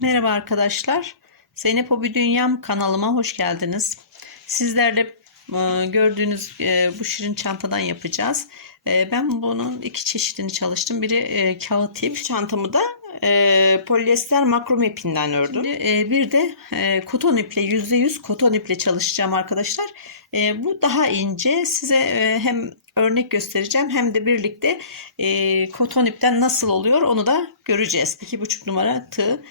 Merhaba arkadaşlar. Zeynep Hobi Dünyam kanalıma hoş geldiniz. Sizlerle gördüğünüz bu şirin çantadan yapacağız. Ben bunun iki çeşidini çalıştım. Biri kağıt ip. Çantamı da polyester makrome ipinden ördüm. Şimdi bir de koton iple %100 koton iple çalışacağım arkadaşlar. Bu daha ince. Size hem örnek göstereceğim hem de birlikte koton ipten nasıl oluyor onu da göreceğiz. 2,5 numara tığ.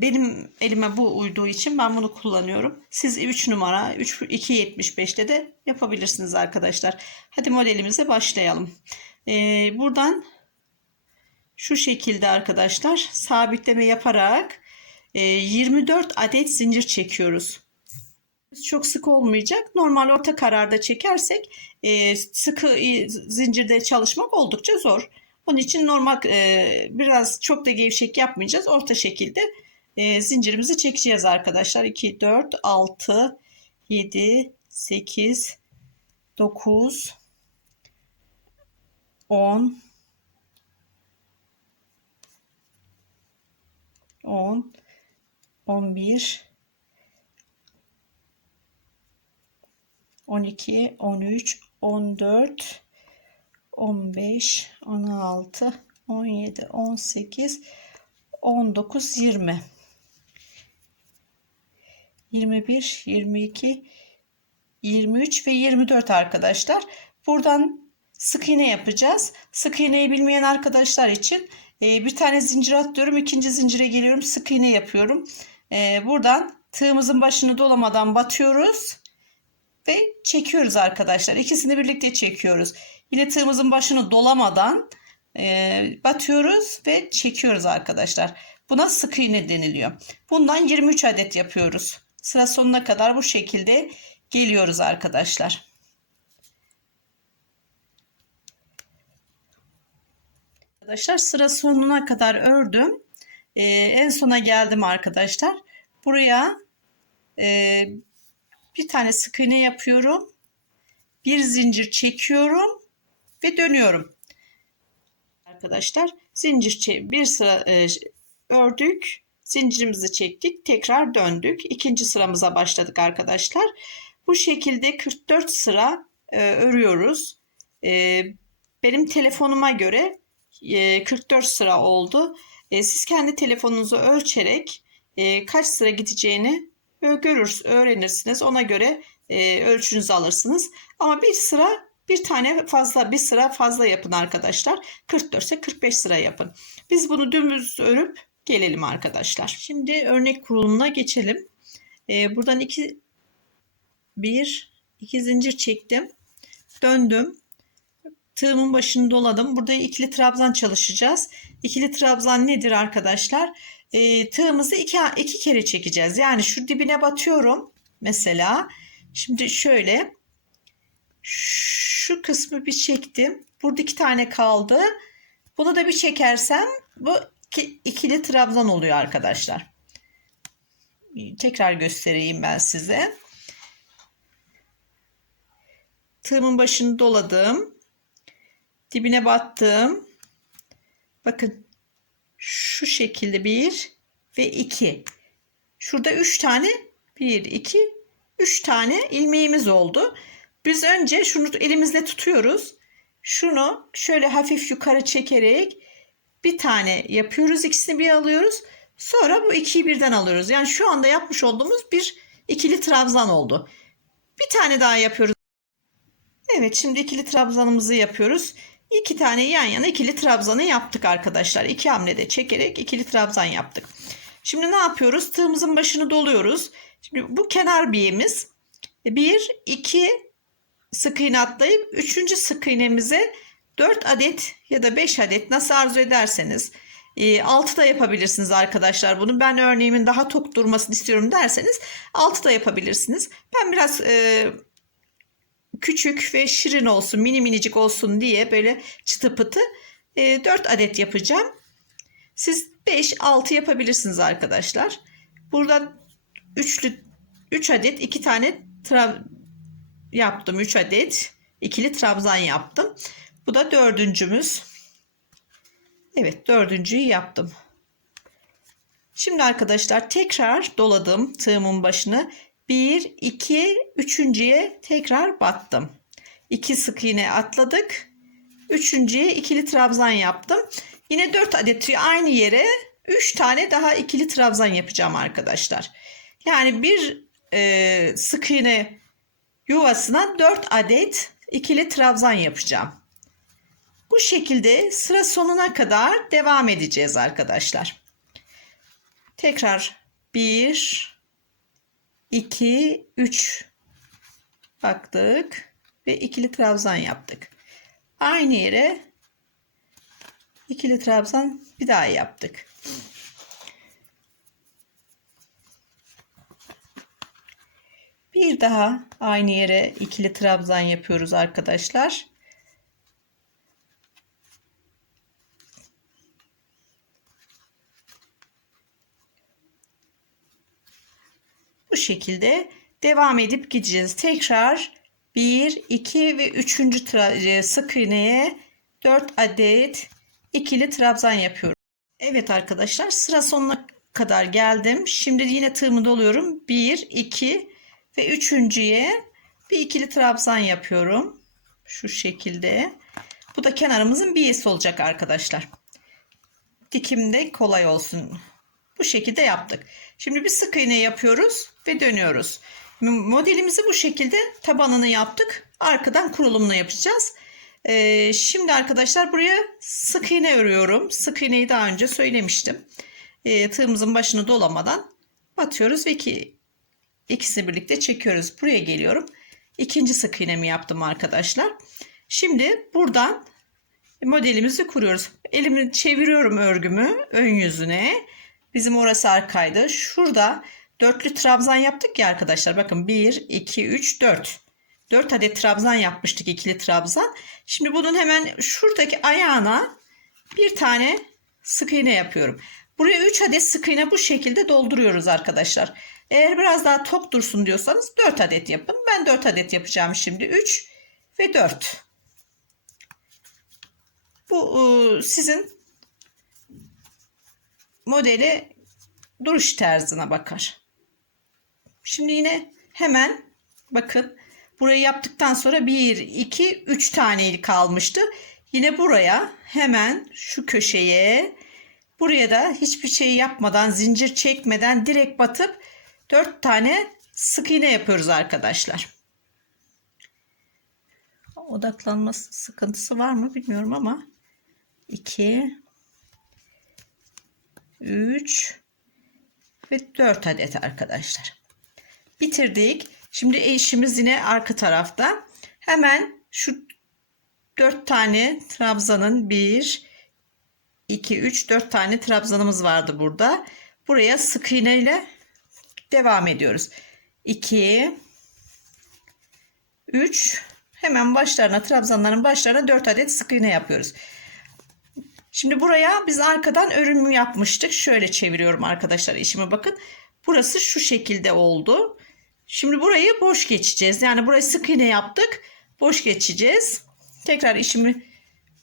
Benim elime bu uyduğu için ben bunu kullanıyorum. Siz 3 numara 2,75'te de yapabilirsiniz arkadaşlar. Hadi modelimize başlayalım. Buradan şu şekilde arkadaşlar sabitleme yaparak 24 adet zincir çekiyoruz. Çok sık olmayacak. Normal orta kararda çekersek sıkı zincirde çalışmak oldukça zor. Onun için normal biraz çok da gevşek yapmayacağız. Orta şekilde zincirimizi çekeceğiz arkadaşlar. 2, 4, 6, 7, 8, 9, 10, 11, 12, 13, 14, 15, 16, 17, 18, 19, 20, 21, 22, 23 ve 24 arkadaşlar. Buradan sık iğne yapacağız. Sık iğneyi bilmeyen arkadaşlar için bir tane zincir atlıyorum. İkinci zincire geliyorum. Sık iğne yapıyorum. Buradan tığımızın başını dolamadan batıyoruz ve çekiyoruz arkadaşlar. İkisini birlikte çekiyoruz. Yine tığımızın başını dolamadan batıyoruz ve çekiyoruz arkadaşlar. Buna sık iğne deniliyor. Bundan 23 adet yapıyoruz. Sıra sonuna kadar bu şekilde geliyoruz arkadaşlar. Arkadaşlar sıra sonuna kadar ördüm. En sona geldim arkadaşlar. Buraya bir tane sık iğne yapıyorum. Bir zincir çekiyorum ve dönüyorum. Arkadaşlar zincir bir sıra ördük. Zincirimizi çektik. Tekrar döndük. İkinci sıramıza başladık arkadaşlar. Bu şekilde 44 sıra örüyoruz. Benim telefonuma göre 44 sıra oldu. Siz kendi telefonunuzu ölçerek kaç sıra gideceğini öğrenirsiniz. Ona göre ölçünüzü alırsınız. Ama bir sıra fazla yapın arkadaşlar. 44 ise 45 sıra yapın. Biz bunu dümdüz örüp gelelim arkadaşlar. Şimdi örnek kurulumuna geçelim. Buradan 2 zincir çektim. Döndüm. Tığımın başını doladım. Burada ikili trabzan çalışacağız. İkili trabzan nedir arkadaşlar? Tığımızı iki kere çekeceğiz. Yani şu dibine batıyorum. Mesela şimdi şöyle şu kısmı bir çektim. Burada 2 tane kaldı. Bunu da bir çekersem bu ikili trabzan oluyor arkadaşlar. Tekrar göstereyim ben size. Tığımın başını doladım. Dibine battım. Bakın şu şekilde 1 ve 2. Şurada 3 tane 1, 2, 3 tane ilmeğimiz oldu. Biz önce şunu elimizle tutuyoruz. Şunu şöyle hafif yukarı çekerek bir tane yapıyoruz. İkisini bir alıyoruz. Sonra bu ikiyi birden alıyoruz. Yani şu anda yapmış olduğumuz bir ikili trabzan oldu. Bir tane daha yapıyoruz. Evet, şimdi ikili trabzanımızı yapıyoruz. 2 tane yan yana ikili trabzanı yaptık arkadaşlar. 2 hamlede çekerek ikili trabzan yaptık. Şimdi ne yapıyoruz? Tığımızın başını doluyoruz. Şimdi bu kenar biğimiz. 1, 2 sık iğne atlayıp 3. sık iğnemize 4 adet ya da 5 adet nasıl arzu ederseniz 6 da yapabilirsiniz arkadaşlar bunu. Ben örneğimin daha tok durmasını istiyorum derseniz 6 da yapabilirsiniz. Ben biraz küçük ve şirin olsun, mini minicik olsun diye böyle çıtı pıtı 4 adet yapacağım. Siz 5-6 yapabilirsiniz arkadaşlar. Burada 3 adet 2 tane yaptım. 3 adet ikili trabzan yaptım. Bu da dördüncümüz. Evet, dördüncüyü yaptım. Şimdi arkadaşlar tekrar doladım tığımın başını. 1, 2, üçüncüye tekrar battım. 2 sık iğne atladık. Üçüncüye ikili trabzan yaptım. Yine 4 adet aynı yere 3 tane daha ikili trabzan yapacağım arkadaşlar. Yani bir sık iğne yuvasına 4 adet ikili trabzan yapacağım. Bu şekilde sıra sonuna kadar devam edeceğiz arkadaşlar. Tekrar 1, 2, 3 baktık ve ikili trabzan yaptık. Aynı yere ikili trabzan bir daha yaptık. Bir daha aynı yere ikili trabzan yapıyoruz arkadaşlar. Bu şekilde devam edip gideceğiz. Tekrar 1, 2 ve 3. sık iğneye 4 adet ikili trabzan yapıyorum. Evet arkadaşlar, sıra sonuna kadar geldim. Şimdi yine tığımı doluyorum. 1, 2 ve üçüncüye bir ikili trabzan yapıyorum. Şu şekilde. Bu da kenarımızın bir iyisi olacak arkadaşlar. Dikimde kolay olsun. Bu şekilde yaptık. Şimdi bir sık iğne yapıyoruz ve dönüyoruz. Modelimizi bu şekilde tabanını yaptık. Arkadan kurulumunu yapacağız. Şimdi arkadaşlar buraya sık iğne örüyorum. Sık iğneyi daha önce söylemiştim. Tığımızın başını dolamadan batıyoruz ve ikisini birlikte çekiyoruz. Buraya geliyorum. İkinci sık iğnemi yaptım arkadaşlar. Şimdi buradan modelimizi kuruyoruz. Elimi çeviriyorum örgümü ön yüzüne. Bizim orası arkaydı. Şurada dörtlü trabzan yaptık ya arkadaşlar. Bakın 1, 2, 3, 4. 4 adet trabzan yapmıştık, ikili trabzan. Şimdi bunun hemen şuradaki ayağına bir tane sık iğne yapıyorum. Buraya 3 adet sık iğne bu şekilde dolduruyoruz arkadaşlar. Eğer biraz daha tok dursun diyorsanız 4 adet yapın. Ben 4 adet yapacağım şimdi. 3 ve 4. Bu sizin modeli duruş tarzına bakar. Şimdi yine hemen bakın burayı yaptıktan sonra 1, 2, 3 tane kalmıştı. Yine buraya hemen şu köşeye, buraya da hiçbir şey yapmadan, zincir çekmeden direkt batıp 4 tane sık iğne yapıyoruz arkadaşlar. Odaklanma sıkıntısı var mı bilmiyorum ama 2, 3 ve 4 adet arkadaşlar. Bitirdik. Şimdi işimiz yine arka tarafta. Hemen şu 4 tane trabzanın 1, 2, 3, 4 tane trabzanımız vardı burada. Buraya sık iğne ile devam ediyoruz. 2, 3, hemen başlarına, trabzanların başlarına 4 adet sık iğne yapıyoruz. Şimdi buraya biz arkadan örümü yapmıştık. Şöyle çeviriyorum arkadaşlar işime bakın. Burası şu şekilde oldu. Şimdi burayı boş geçeceğiz. Yani burayı sık iğne yaptık. Boş geçeceğiz. Tekrar işimi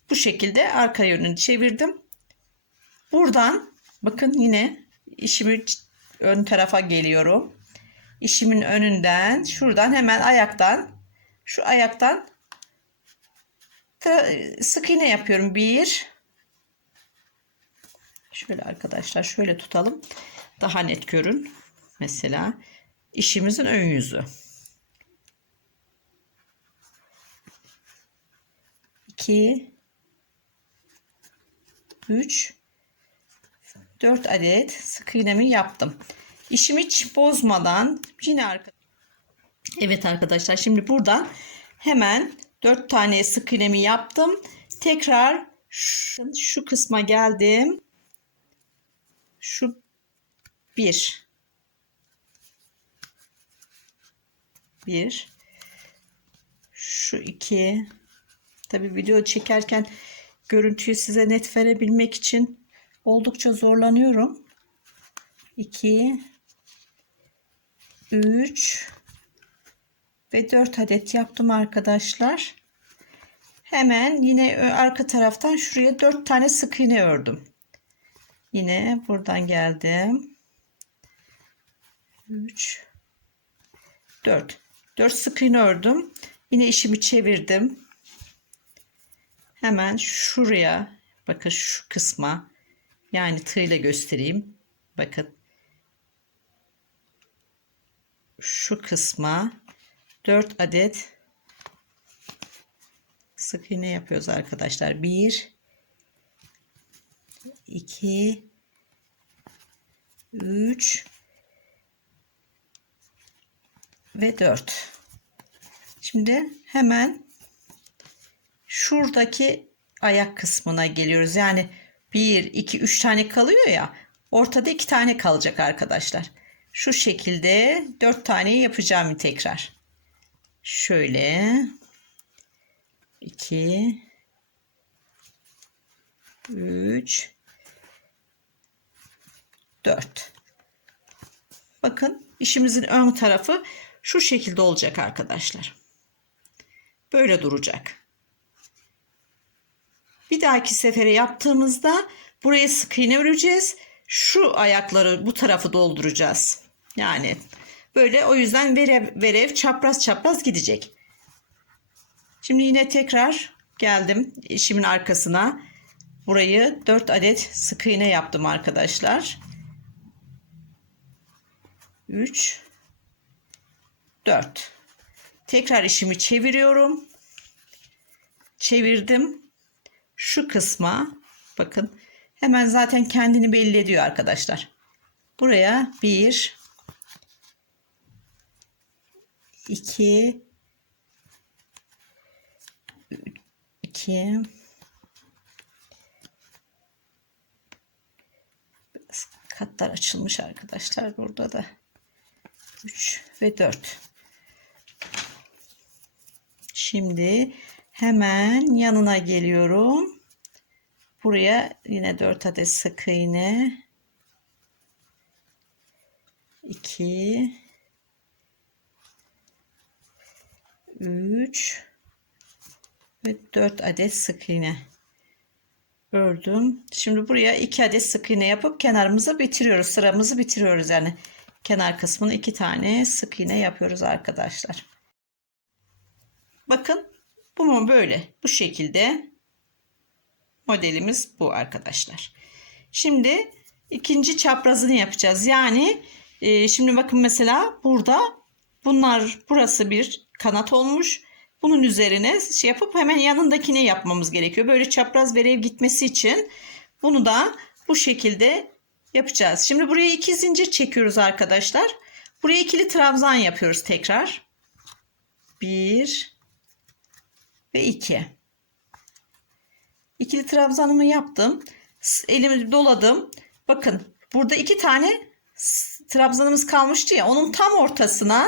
bu şekilde arka yönünü çevirdim. Buradan bakın yine işimi ön tarafa geliyorum. İşimin önünden şuradan hemen ayaktan, şu ayaktan sık iğne yapıyorum. 1, şöyle arkadaşlar şöyle tutalım. Daha net görün. Mesela işimizin ön yüzü. 2, 3, 4 adet sık iğnemi yaptım. İşimi hiç bozmadan yine evet arkadaşlar, şimdi buradan hemen 4 tane sık iğnemi yaptım. Tekrar şu kısma geldim. Şu 1, şu 2. Tabii video çekerken görüntüyü size net verebilmek için oldukça zorlanıyorum. 2, 3 ve 4 adet yaptım arkadaşlar. Hemen yine arka taraftan şuraya 4 tane sık iğne ördüm. Yine buradan geldim. 3 4 sık iğne ördüm. Yine işimi çevirdim. Hemen şuraya, bakın şu kısma, yani tığla göstereyim. Bakın şu kısma 4 adet sık iğne yapıyoruz arkadaşlar. 1 2 3 ve 4. Şimdi hemen şuradaki ayak kısmına geliyoruz. Yani 1 2 3 tane kalıyor ya. Ortada 2 tane kalacak arkadaşlar. Şu şekilde 4 tane yapacağım tekrar. Şöyle 2 3 4. Bakın işimizin ön tarafı şu şekilde olacak arkadaşlar. Böyle duracak. Bir dahaki sefere yaptığımızda buraya sık iğne öreceğiz. Şu ayakları bu tarafı dolduracağız. Yani böyle, o yüzden verev çapraz çapraz gidecek. Şimdi yine tekrar geldim işimin arkasına. Burayı 4 adet sık iğne yaptım arkadaşlar. 3 4. Tekrar işimi çeviriyorum. Çevirdim. Şu kısma bakın, hemen zaten kendini belli ediyor arkadaşlar. Buraya 1 2 2 katlar açılmış arkadaşlar burada da. 3 ve 4. Şimdi hemen yanına geliyorum. Buraya yine 4 adet sık iğne. 2 3 ve 4 adet sık iğne ördüm. Şimdi buraya 2 adet sık iğne yapıp kenarımıza bitiriyoruz. Sıramızı bitiriyoruz yani. Kenar kısmını 2 tane sık iğne yapıyoruz arkadaşlar. Bakın bu böyle, bu şekilde modelimiz bu arkadaşlar. Şimdi ikinci çaprazını yapacağız. Yani şimdi bakın mesela burada burası bir kanat olmuş. Bunun üzerine şey yapıp hemen yanındakini yapmamız gerekiyor. Böyle çapraz verev gitmesi için bunu da bu şekilde yapacağız. Şimdi buraya 2 zincir çekiyoruz arkadaşlar. Buraya ikili trabzan yapıyoruz tekrar. 1 ve 2. İkili trabzanımı yaptım. Elimi doladım. Bakın burada 2 tane trabzanımız kalmıştı ya. Onun tam ortasına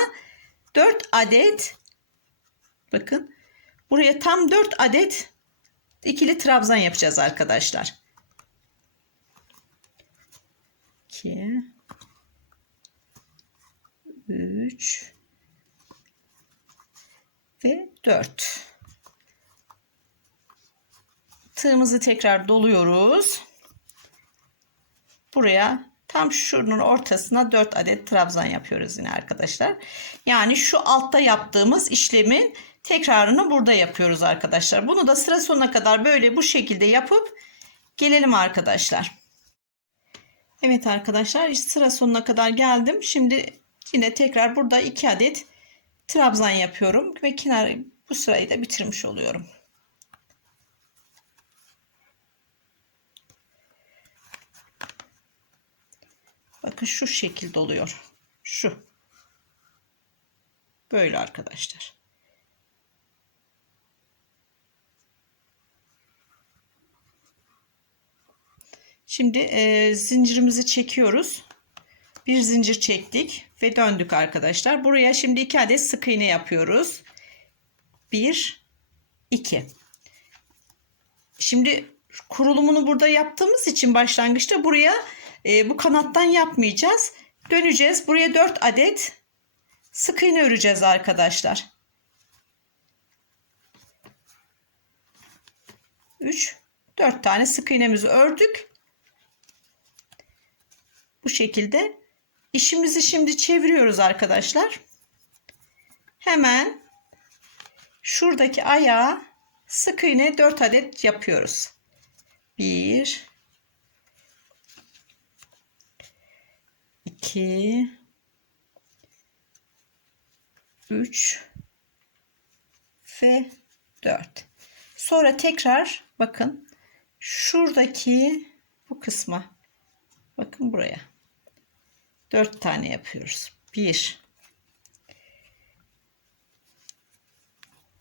4 adet, bakın buraya tam 4 adet ikili trabzan yapacağız arkadaşlar. 2 3 ve 4. Tığımızı tekrar doluyoruz. Buraya tam şunun ortasına 4 adet trabzan yapıyoruz yine arkadaşlar. Yani şu altta yaptığımız işlemin tekrarını burada yapıyoruz arkadaşlar. Bunu da sıra sonuna kadar böyle bu şekilde yapıp gelelim arkadaşlar. Evet arkadaşlar, sıra sonuna kadar geldim. Şimdi yine tekrar burada 2 adet trabzan yapıyorum ve bu sırayı da bitirmiş oluyorum. Bakın şu şekilde oluyor. Şu. Böyle arkadaşlar. Şimdi zincirimizi çekiyoruz. Bir zincir çektik ve döndük arkadaşlar. Buraya şimdi 2 adet sık iğne yapıyoruz. 1 2. Şimdi kurulumunu burada yaptığımız için başlangıçta buraya bu kanattan yapmayacağız. Döneceğiz. Buraya 4 adet sık iğne öreceğiz arkadaşlar. 4 tane sık iğnemizi ördük. Bu şekilde işimizi şimdi çeviriyoruz arkadaşlar. Hemen şuradaki ayağa sık iğne 4 adet yapıyoruz. 1 2 3 ve 4. Sonra tekrar bakın şuradaki bu kısma, bakın buraya 4 tane yapıyoruz. 1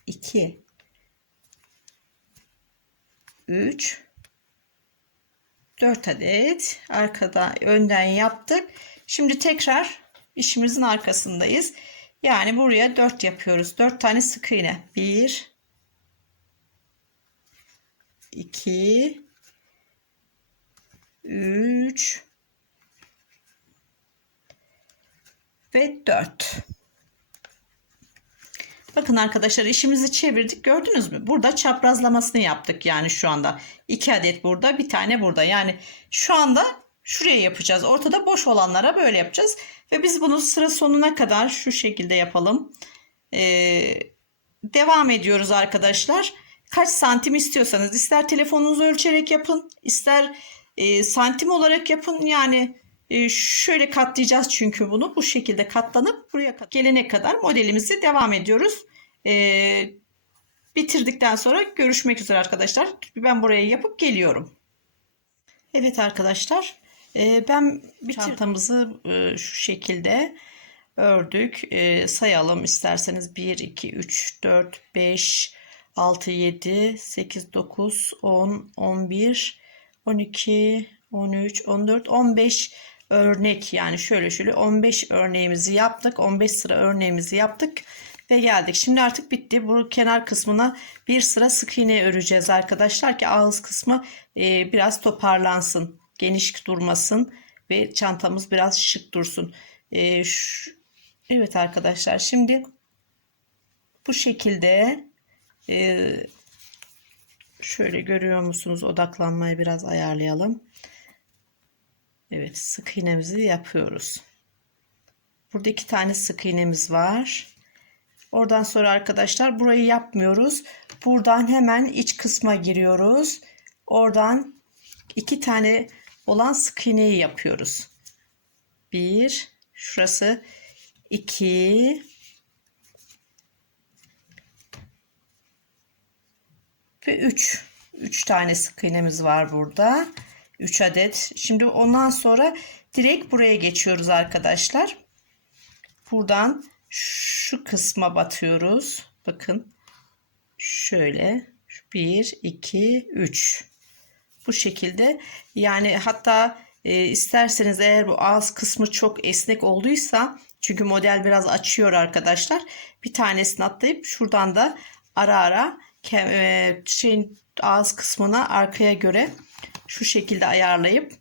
2 3 4 adet arkada önden yaptık. Şimdi tekrar işimizin arkasındayız. Yani buraya 4 yapıyoruz. 4 tane sık iğne. 1 2 3 ve 4. Bakın arkadaşlar işimizi çevirdik. Gördünüz mü? Burada çaprazlamasını yaptık. Yani şu anda 2 adet burada, bir tane burada. Yani şu anda şuraya yapacağız. Ortada boş olanlara böyle yapacağız. Ve biz bunu sıra sonuna kadar şu şekilde yapalım. Devam ediyoruz arkadaşlar. Kaç santim istiyorsanız, ister telefonunuzu ölçerek yapın, ister santim olarak yapın. Yani şöyle katlayacağız çünkü bunu bu şekilde katlanıp buraya gelene kadar modelimizi devam ediyoruz. Bitirdikten sonra görüşmek üzere arkadaşlar. Ben buraya yapıp geliyorum. Evet arkadaşlar, ben çantamızı şu şekilde ördük. Sayalım isterseniz: 1 2 3 4 5 6 7 8 9 10 11 12 13 14 15 örnek, yani şöyle 15 örneğimizi yaptık. 15 sıra örneğimizi yaptık ve geldik. Şimdi artık bitti. Bu kenar kısmına bir sıra sık iğne öreceğiz arkadaşlar ki ağız kısmı biraz toparlansın, geniş durmasın ve çantamız biraz şık dursun. Evet arkadaşlar, şimdi bu şekilde şöyle görüyor musunuz? Odaklanmayı biraz ayarlayalım. Evet, sık iğnemizi yapıyoruz. Burada 2 tane sık iğnemiz var. Oradan sonra arkadaşlar burayı yapmıyoruz. Buradan hemen iç kısma giriyoruz. Oradan 2 tane olan sık iğneyi yapıyoruz. 1, şurası 2 ve 3 tane sık iğnemiz var burada. 3 adet. Şimdi ondan sonra direkt buraya geçiyoruz arkadaşlar. Buradan şu kısma batıyoruz. Bakın şöyle 1 2 3 bu şekilde. Yani hatta isterseniz, eğer bu ağız kısmı çok esnek olduysa, çünkü model biraz açıyor arkadaşlar, bir tanesini atlayıp şuradan da ara ara ağız kısmına arkaya göre şu şekilde ayarlayıp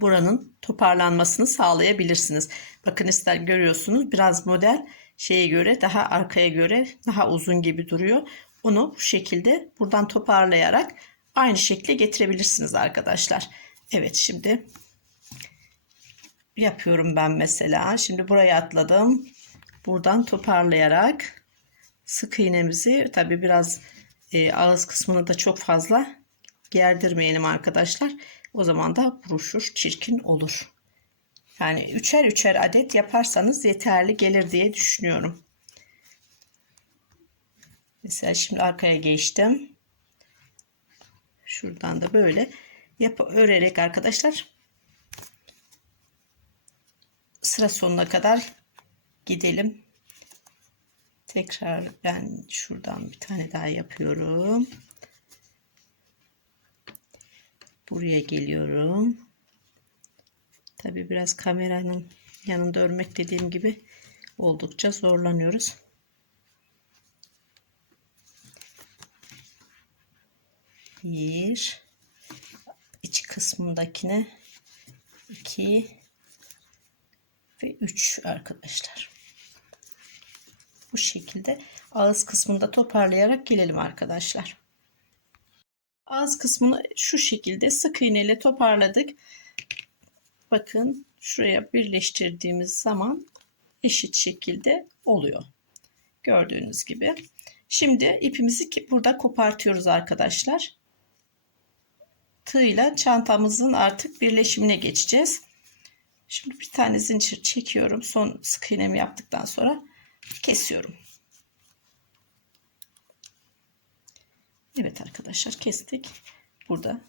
buranın toparlanmasını sağlayabilirsiniz. Bakın ister görüyorsunuz, biraz model şeye göre, daha arkaya göre daha uzun gibi duruyor. Onu bu şekilde buradan toparlayarak aynı şekle getirebilirsiniz arkadaşlar. Evet, şimdi yapıyorum ben mesela. Şimdi buraya atladım. Buradan toparlayarak sık iğnemizi, tabi biraz ağız kısmını da çok fazla gerdirmeyelim arkadaşlar. O zaman da buruşur, çirkin olur. Yani üçer adet yaparsanız yeterli gelir diye düşünüyorum. Mesela şimdi arkaya geçtim. Şuradan da böyle örerek arkadaşlar sıra sonuna kadar gidelim. Tekrar ben şuradan bir tane daha yapıyorum. Buraya geliyorum. Tabii biraz kameranın yanında örmek, dediğim gibi, oldukça zorlanıyoruz. Bir, iç kısmındakine 2 ve 3 arkadaşlar. Bu şekilde ağız kısmında toparlayarak gelelim arkadaşlar. Ağız kısmını şu şekilde sık iğne ile toparladık. Bakın şuraya birleştirdiğimiz zaman eşit şekilde oluyor. Gördüğünüz gibi. Şimdi ipimizi burada kopartıyoruz arkadaşlar. Tığ çantamızın artık birleşimine geçeceğiz. Şimdi bir tane zincir çekiyorum. Son sık iğnemi yaptıktan sonra kesiyorum. Evet arkadaşlar, kestik. Burada.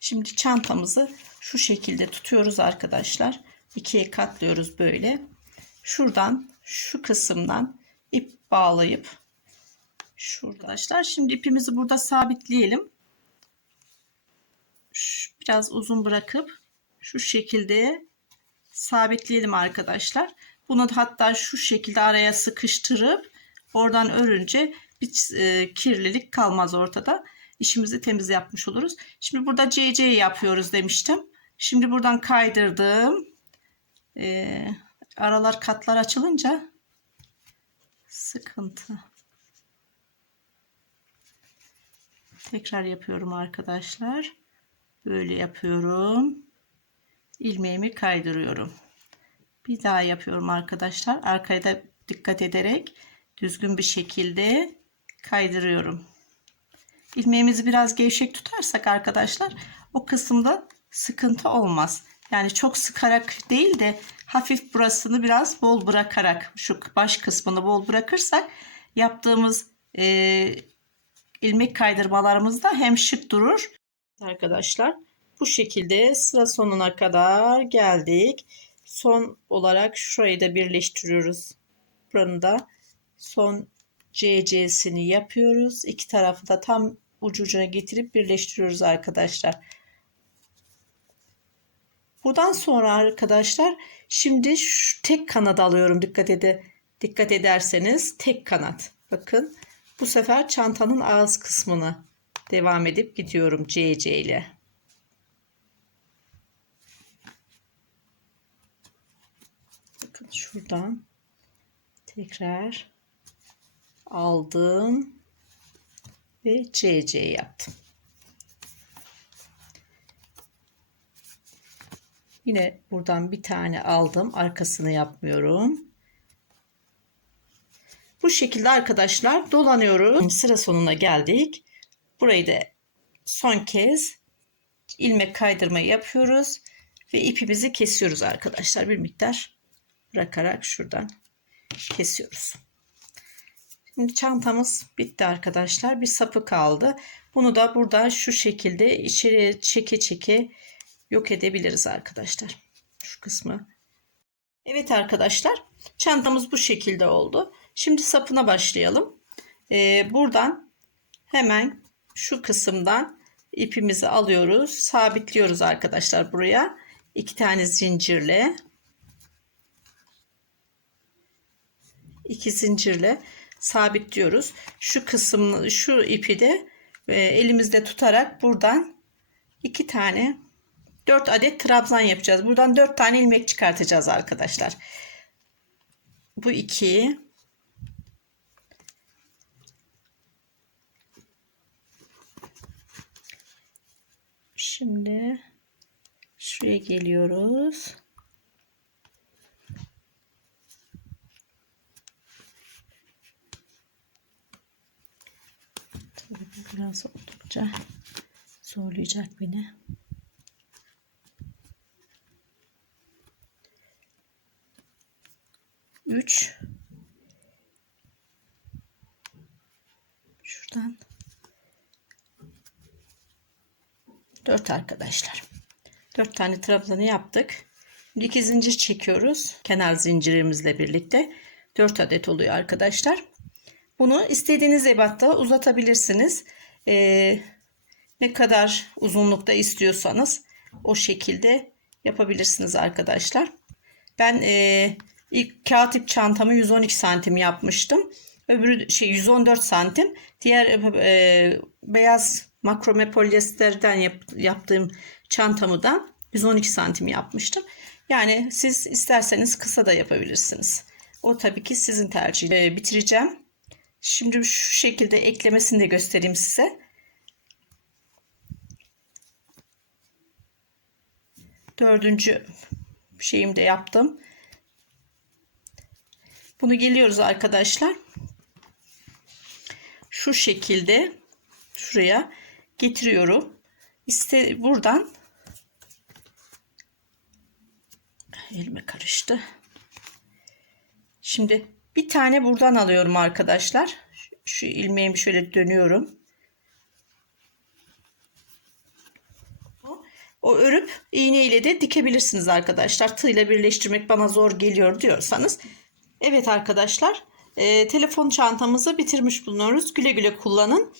Şimdi çantamızı şu şekilde tutuyoruz arkadaşlar. İkiye katlıyoruz böyle. Şuradan, şu kısımdan ip bağlayıp şurada arkadaşlar. Şimdi ipimizi burada sabitleyelim. Biraz uzun bırakıp şu şekilde sabitleyelim arkadaşlar. Bunu hatta şu şekilde araya sıkıştırıp oradan örünce bir kirlilik kalmaz ortada. İşimizi temiz yapmış oluruz. Şimdi burada CC yapıyoruz demiştim. Şimdi buradan kaydırdım. Aralar katlar açılınca sıkıntı. Tekrar yapıyorum arkadaşlar. Böyle yapıyorum. İlmeğimi kaydırıyorum. Bir daha yapıyorum arkadaşlar. Arkaya da dikkat ederek düzgün bir şekilde kaydırıyorum. İlmeğimizi biraz gevşek tutarsak arkadaşlar o kısımda sıkıntı olmaz. Yani çok sıkarak değil de hafif burasını biraz bol bırakarak, şu baş kısmını bol bırakırsak yaptığımız ilmek kaydırmalarımızda hem şık durur. Arkadaşlar bu şekilde sıra sonuna kadar geldik. Son olarak şurayı da birleştiriyoruz. Buranın da son CC'sini yapıyoruz. İki tarafı da tam ucuna getirip birleştiriyoruz arkadaşlar. Buradan sonra arkadaşlar şimdi şu tek kanat alıyorum. Dikkat ederseniz tek kanat. Bakın bu sefer çantanın ağız kısmına devam edip gidiyorum CC ile. Bakın şuradan tekrar aldım ve CC yaptım. Yine buradan bir tane aldım, arkasını yapmıyorum. Bu şekilde arkadaşlar dolanıyoruz. Sıra sonuna geldik. Burayı da son kez ilmek kaydırma yapıyoruz ve ipimizi kesiyoruz arkadaşlar. Bir miktar bırakarak şuradan kesiyoruz. Şimdi çantamız bitti arkadaşlar. Bir sapı kaldı. Bunu da burada şu şekilde içeri çeke çeke yok edebiliriz arkadaşlar. Şu kısmı. Evet arkadaşlar, çantamız bu şekilde oldu. Şimdi sapına başlayalım. Buradan hemen şu kısımdan ipimizi alıyoruz. Sabitliyoruz arkadaşlar buraya. 2 tane zincirle. 2 zincirle sabitliyoruz. Şu kısmını, şu ipi de elimizde tutarak buradan 2 tane 4 adet trabzan yapacağız. Buradan 4 tane ilmek çıkartacağız arkadaşlar. Bu 2, şimdi şuraya geliyoruz. Tabii bu biraz oldukça zorlayacak beni. Şuradan 4 arkadaşlar. 4 tane trabzanı yaptık. Şimdi 2 zincir çekiyoruz. Kenar zincirimizle birlikte 4 adet oluyor arkadaşlar. Bunu istediğiniz ebatta uzatabilirsiniz. Ne kadar uzunlukta istiyorsanız o şekilde yapabilirsiniz arkadaşlar. Ben ilk kağıt ip çantamı 112 santim yapmıştım. Öbürü 114 santim. Diğer beyaz makrome polyesterden yaptığım çantamı da 112 santim yapmıştım. Yani siz isterseniz kısa da yapabilirsiniz. O tabii ki sizin tercihiniz. Bitireceğim. Şimdi şu şekilde eklemesini de göstereyim size. Dördüncü şeyimi de yaptım. Bunu geliyoruz arkadaşlar. Şu şekilde şuraya getiriyorum. Buradan elime karıştı. Şimdi bir tane buradan alıyorum arkadaşlar. Şu ilmeğimi şöyle dönüyorum. O örüp iğne ile de dikebilirsiniz arkadaşlar. Tığ ile birleştirmek bana zor geliyor diyorsanız. Evet arkadaşlar, telefon çantamızı bitirmiş bulunuyoruz. Güle güle kullanın.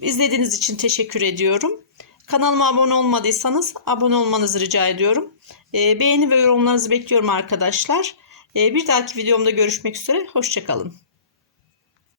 İzlediğiniz için teşekkür ediyorum. Kanalıma abone olmadıysanız abone olmanızı rica ediyorum. Beğeni ve yorumlarınızı bekliyorum arkadaşlar. Bir dahaki videomda görüşmek üzere. Hoşça kalın.